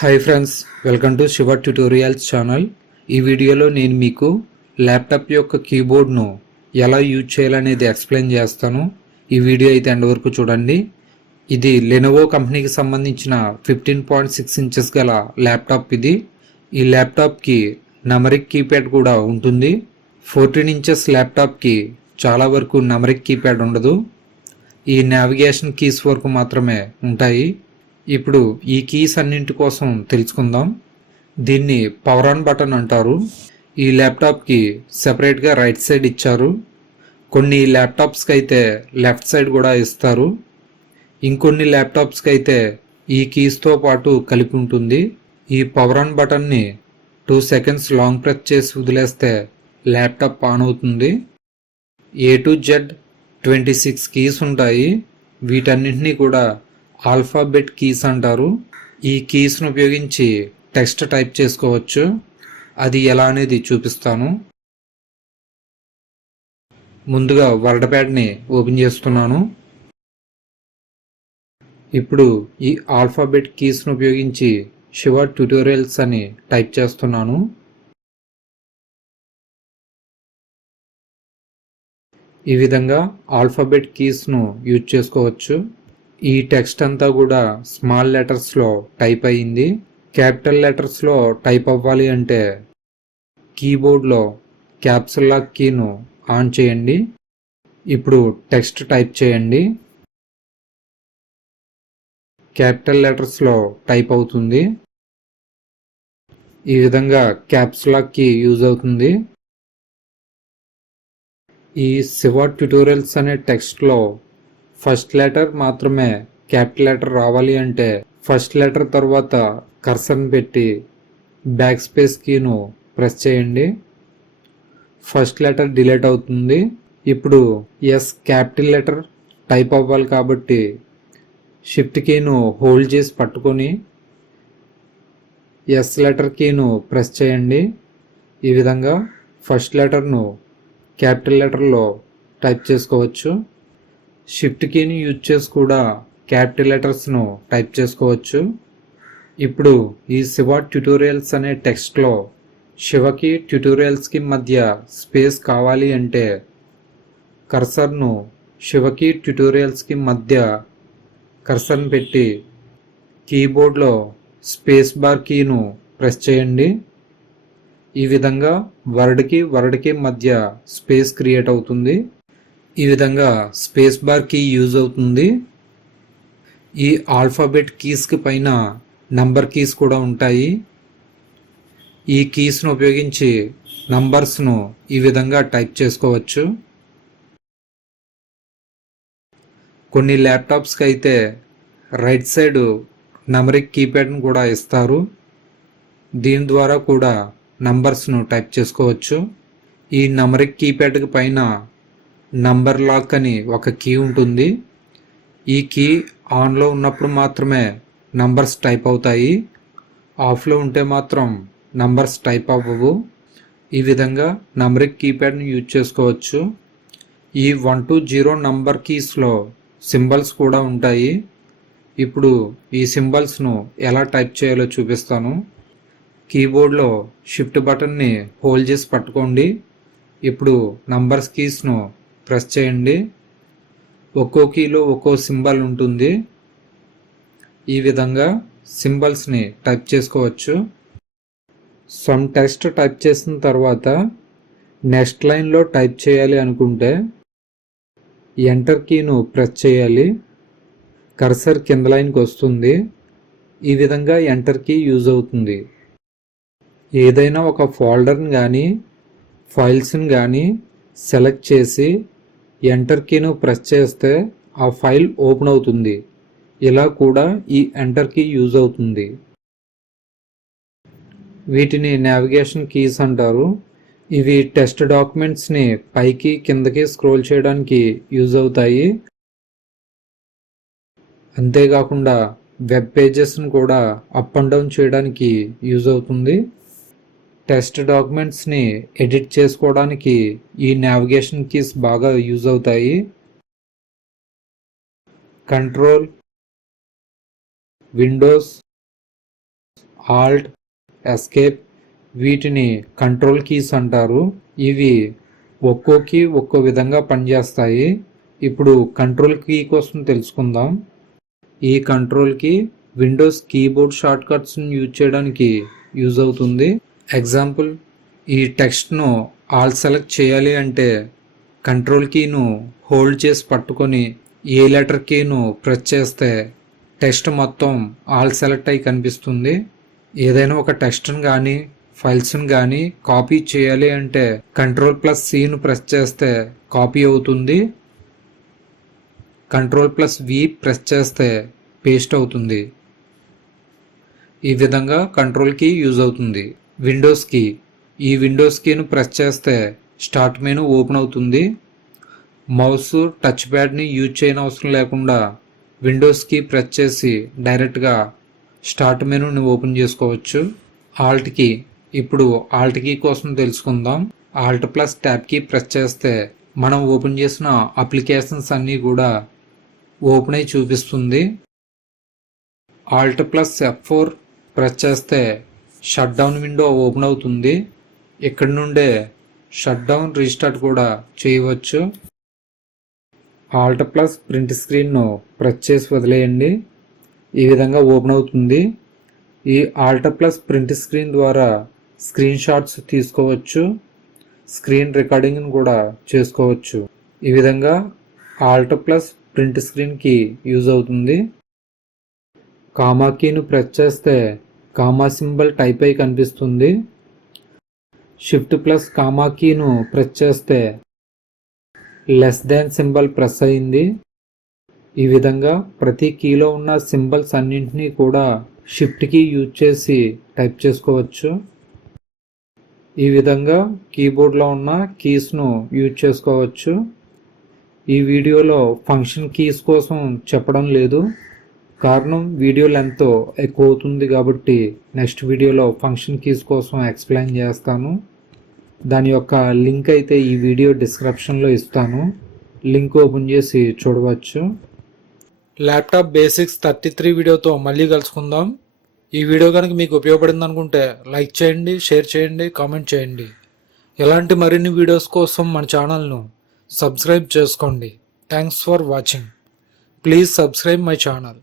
Hi friends, welcome to Shiva tutorials channel. ఈ వీడియోలో నేను మీకు ల్యాప్టాప్ యొక్క కీబోర్డ్ను ఎలా యూజ్ చేయాలనేది ఎక్స్ప్లెయిన్ చేస్తాను. ఈ వీడియో అయితే ఎండ్ వరకు చూడండి. ఇది లెనోవో కంపెనీకి సంబంధించిన 15.6 ఇంచెస్ గల ల్యాప్టాప్ ఇది. ఈ ల్యాప్టాప్కి నంబరిక్ కీప్యాడ్ కూడా ఉంటుంది. 14 ఇంచెస్ ల్యాప్టాప్కి చాలా వరకు నంబరిక్ కీప్యాడ్ ఉండదు. ఈ నావిగేషన్ కీస్ వరకు మాత్రమే ఉంటాయి. ఇప్పుడు ఈ కీస్ అన్నింటి కోసం తెలుసుకుందాం. దీన్ని పవర్ ఆన్ బటన్ అంటారు. ఈ ల్యాప్టాప్కి సెపరేట్గా రైట్ సైడ్ ఇచ్చారు. కొన్ని ల్యాప్టాప్స్కి అయితే లెఫ్ట్ సైడ్ కూడా ఇస్తారు. ఇంకొన్ని ల్యాప్టాప్స్కి అయితే ఈ కీస్తో పాటు కలిపి ఉంటుంది. ఈ పవర్ ఆన్ బటన్ని 2 సెకండ్స్ లాంగ్ ప్రెస్ చేసి వదిలేస్తే ల్యాప్టాప్ ఆన్ అవుతుంది. A to Z 26 కీస్ ఉంటాయి. వీటన్నింటినీ కూడా ఆల్ఫాబెట్ కీస్ అంటారు. ఈ కీస్ను ఉపయోగించి టెక్స్ట్ టైప్ చేసుకోవచ్చు. అది ఎలా అనేది చూపిస్తాను. ముందుగా వర్డ్ ప్యాడ్ని ఓపెన్ చేస్తున్నాను. ఇప్పుడు ఈ ఆల్ఫాబెట్ కీస్ను ఉపయోగించి శివ ట్యుటోరియల్స్ అని టైప్ చేస్తున్నాను. ఈ విధంగా ఆల్ఫాబెట్ కీస్ను యూజ్ చేసుకోవచ్చు. ఈ టెక్స్ట్ అంతా కూడా స్మాల్ లెటర్స్లో టైప్ అయ్యింది. క్యాపిటల్ లెటర్స్లో టైప్ అవ్వాలి అంటే కీబోర్డ్లో క్యాప్స్ లాక్ కీను ఆన్ చేయండి. ఇప్పుడు టెక్స్ట్ టైప్ చేయండి. క్యాపిటల్ లెటర్స్లో టైప్ అవుతుంది. ఈ విధంగా క్యాప్స్ లాక్ కీ యూజ్ అవుతుంది. ఈ శివ ట్యుటోరియల్స్ అనే టెక్స్ట్లో ఫస్ట్ లెటర్ మాత్రమే క్యాపిటల్ లెటర్ రావాలి అంటే ఫస్ట్ లెటర్ తర్వాత కర్సర్ని పెట్టి బ్యాక్ స్పేస్ కీను ప్రెస్ చేయండి. ఫస్ట్ లెటర్ డిలీట్ అవుతుంది. ఇప్పుడు ఎస్ క్యాపిటల్ లెటర్ టైప్ అవ్వాలి కాబట్టి షిఫ్ట్ కీను హోల్డ్ చేసి పట్టుకొని ఎస్ లెటర్ కీను ప్రెస్ చేయండి. ఈ విధంగా ఫస్ట్ లెటర్ను క్యాపిటల్ లెటర్లో టైప్ చేసుకోవచ్చు. షిఫ్ట్ కీని యూజ్ చేసి కూడా క్యాపిటల్ లెటర్స్ను టైప్ చేసుకోవచ్చు. ఇప్పుడు ఈ శివ ట్యుటోరియల్స్ అనే టెక్స్ట్లో శివకి ట్యుటోరియల్స్కి మధ్య స్పేస్ కావాలి అంటే కర్సర్ను శివకి ట్యుటోరియల్స్కి మధ్య కర్సర్ను పెట్టి కీబోర్డ్లో స్పేస్ బార్ కీను ప్రెస్ చేయండి. ఈ విధంగా వర్డ్కి మధ్య స్పేస్ క్రియేట్ అవుతుంది. ఈ విధంగా స్పేస్ బార్ కీ యూజ్ అవుతుంది. ఈ ఆల్ఫాబెట్ కీస్కి పైన నంబర్ కీస్ కూడా ఉంటాయి. ఈ కీస్ను ఉపయోగించి నంబర్స్ను ఈ విధంగా టైప్ చేసుకోవచ్చు. కొన్ని ల్యాప్టాప్స్కి అయితే రైట్ సైడ్ నంబరిక్ కీప్యాడ్ను కూడా ఇస్తారు. దీని ద్వారా కూడా నంబర్స్ను టైప్ చేసుకోవచ్చు. ఈ నంబరిక్ కీప్యాడ్కి పైన నంబర్ లాక్ అని ఒక కీ ఉంటుంది. ఈ కీ ఆన్లో ఉన్నప్పుడు మాత్రమే నంబర్స్ టైప్ అవుతాయి. ఆఫ్లో ఉంటే మాత్రం నంబర్స్ టైప్ అవ్వవు. ఈ విధంగా నంబరిక్ కీప్యాడ్ని యూజ్ చేసుకోవచ్చు. ఈ 1 to 0 నంబర్ కీస్లో సింబల్స్ కూడా ఉంటాయి. ఇప్పుడు ఈ సింబల్స్ను ఎలా టైప్ చేయాలో చూపిస్తాను. కీబోర్డ్లో షిఫ్ట్ బటన్ని హోల్డ్ చేసి పట్టుకోండి. ఇప్పుడు నంబర్స్ కీస్ను ప్రెస్ చేయండి. ఒక్కో కీలో ఒక్కో సింబల్ ఉంటుంది. ఈ విధంగా సింబల్స్ని టైప్ చేసుకోవచ్చు. సమ్ టెక్స్ట్ టైప్ చేసిన తర్వాత నెక్స్ట్ లైన్లో టైప్ చేయాలి అనుకుంటే ఎంటర్ కీను ప్రెస్ చేయాలి. కర్సర్ కింద లైన్కి వస్తుంది. ఈ విధంగా ఎంటర్ కీ యూజ్ అవుతుంది. ఏదైనా ఒక ఫోల్డర్ని కానీ ఫైల్స్ని కానీ సెలెక్ట్ చేసి ఎంటర్ కీను ప్రెస్ చేస్తే ఆ ఫైల్ ఓపెన్ అవుతుంది. ఇలా కూడా ఈ ఎంటర్ కీ యూజ్ అవుతుంది. వీటిని నావిగేషన్ కీస్ అంటారు. ఇవి టెక్స్ట్ డాక్యుమెంట్స్ని పైకి కిందకి స్క్రోల్ చేయడానికి యూజ్ అవుతాయి. అంతేకాకుండా వెబ్ పేజెస్ని కూడా అప్ అండ్ డౌన్ చేయడానికి యూజ్ అవుతుంది. టెక్స్ట్ డాక్యుమెంట్స్ని ఎడిట్ చేసుకోవడానికి ఈ నావిగేషన్ కీస్ బాగా యూజ్ అవుతాయి. కంట్రోల్, విండోస్, ఆల్ట్, ఎస్కేప్ వీటిని కంట్రోల్ కీస్ అంటారు. ఇవి ఒక్కో కీ ఒక్కో విధంగా పనిచేస్తాయి. ఇప్పుడు కంట్రోల్ కీ కోసం తెలుసుకుందాం. ఈ కంట్రోల్ కీ విండోస్ కీబోర్డ్ షార్ట్ కట్స్ని యూజ్ చేయడానికి యూజ్ అవుతుంది. ఎగ్జాంపుల్, ఈ టెక్స్ట్ను ఆల్ సెలెక్ట్ చేయాలి అంటే కంట్రోల్ కీను హోల్డ్ చేసి పట్టుకొని ఏ లెటర్ కీను ప్రెస్ చేస్తే టెక్స్ట్ మొత్తం ఆల్ సెలెక్ట్ అయి కనిపిస్తుంది. ఏదైనా ఒక టెక్స్ట్ని కానీ ఫైల్స్ని కానీ కాపీ చేయాలి అంటే Ctrl+Cను ప్రెస్ చేస్తే కాపీ అవుతుంది. Ctrl+V ప్రెస్ చేస్తే పేస్ట్ అవుతుంది. ఈ విధంగా కంట్రోల్ కీ యూజ్ అవుతుంది. విండోస్ కీ, ఈ విండోస్ కీను ప్రెస్ చేస్తే స్టార్ట్ మెనూ ఓపెన్ అవుతుంది. మౌస్ టచ్ ప్యాడ్ని యూజ్ చేయని అవసరం లేకుండా విండోస్ కీ ప్రెస్ చేసి డైరెక్ట్గా స్టార్ట్ మెనూని ఓపెన్ చేసుకోవచ్చు. ఆల్ట్ కీ, ఇప్పుడు ఆల్ట్ కీ కోసం తెలుసుకుందాం. Alt+Tab కీ ప్రెస్ చేస్తే మనం ఓపెన్ చేసిన అప్లికేషన్స్ అన్నీ కూడా ఓపెన్ అయి చూపిస్తుంది. Alt+F4 ప్రెస్ చేస్తే షట్ డౌన్ విండో ఓపెన్ అవుతుంది. ఇక్కడ నుండే షట్ డౌన్ రీస్టార్ట్ కూడా చేయవచ్చు. Alt+Print స్క్రీన్ను ప్రెస్ చేసి వదిలేయండి. ఈ విధంగా ఓపెన్ అవుతుంది. ఈ Alt+Print స్క్రీన్ ద్వారా స్క్రీన్ షాట్స్ తీసుకోవచ్చు, స్క్రీన్ రికార్డింగ్ను కూడా చేసుకోవచ్చు. ఈ విధంగా Alt+Print స్క్రీన్కి యూజ్ అవుతుంది. కామా కీను ప్రెస్ చేస్తే కామా సింబల్ టైప్ అయి కనిపిస్తుంది. Shift+ కామా కీను ప్రెస్ చేస్తే లెస్ దాన్ సింబల్ ప్రెస్ అయింది. ఈ విధంగా ప్రతి కీలో ఉన్న సింబల్స్ అన్నింటినీ కూడా షిఫ్ట్ కీ యూజ్ చేసి టైప్ చేసుకోవచ్చు. ఈ విధంగా కీబోర్డ్లో ఉన్న కీస్ను యూజ్ చేసుకోవచ్చు. ఈ వీడియోలో ఫంక్షన్ కీస్ కోసం చెప్పడం లేదు, కారణం వీడియో లెంత్ ఎక్కువ అవుతుంది కాబట్టి నెక్స్ట్ వీడియోలో ఫంక్షన్ కీస్ కోసం ఎక్స్ప్లెయిన్ చేస్తాను. దాని యొక్క లింక్ అయితే ఈ వీడియో డిస్క్రిప్షన్లో ఇస్తాను. లింక్ ఓపెన్ చేసి చూడవచ్చు. ల్యాప్టాప్ బేసిక్స్ 33 వీడియోతో మళ్ళీ కలుసుకుందాం. ఈ వీడియో కనుక మీకు ఉపయోగపడింది అనుకుంటే లైక్ చేయండి, షేర్ చేయండి, కామెంట్ చేయండి. ఇలాంటి మరిన్ని వీడియోస్ కోసం మన ఛానల్ను సబ్స్క్రైబ్ చేసుకోండి. Thanks for watching. Please subscribe my channel.